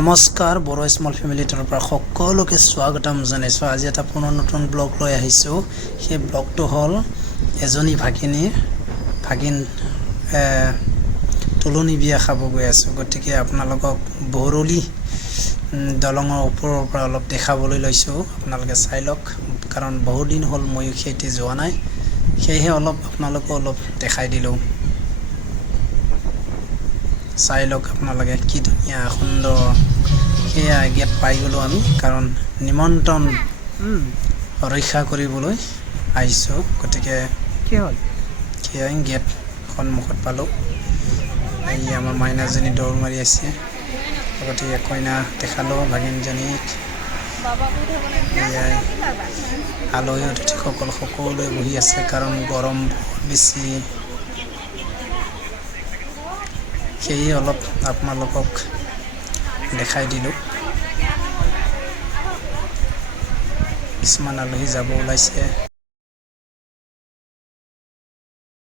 নমস্কাৰ Bodo small family তৰফৰ পৰা সকলোকে স্বাগতম জনাইছোঁ। আজি এটা পুনৰ নতুন ব্লগ লৈ আহিছোঁ। সেই ব্লগটো হ'ল এজনী ভাগিন তুলনি বিয়া খাব গৈ আছোঁ। গতিকে আপোনালোকক বৰলি দলঙৰ ওপৰৰ পৰা অলপ দেখাবলৈ লৈছোঁ। আপোনালোকে চাই লওক, কাৰণ বহু দিন হ'ল ময়ো খেতি যোৱা নাই, সেয়েহে আপোনালোকক অলপ দেখাই দিলোঁ। চাই লওক আপোনালোকে, কি ধুনীয়া সুন্দৰ। সেয়া গেট পাই গ'লোঁ আমি, কাৰণ নিমন্ত্ৰণ ৰক্ষা কৰিবলৈ আহিছোঁ। গতিকে সেয়াই গেট সন্মুখত পালোঁ। এই আমাৰ মাইনাজনী দৌৰ মাৰি আছে। গতিকে কইনা দেখালোঁ ভাগিনজনীক। সেয়াই আলহী অতিথিসকল সকলোৱে বহি আছে, কাৰণ গৰম বহুত বেছি। সেয়ে অলপ আপোনালোকক দেখাই দিলোঁ। কিছুমান আলহী যাব ওলাইছে।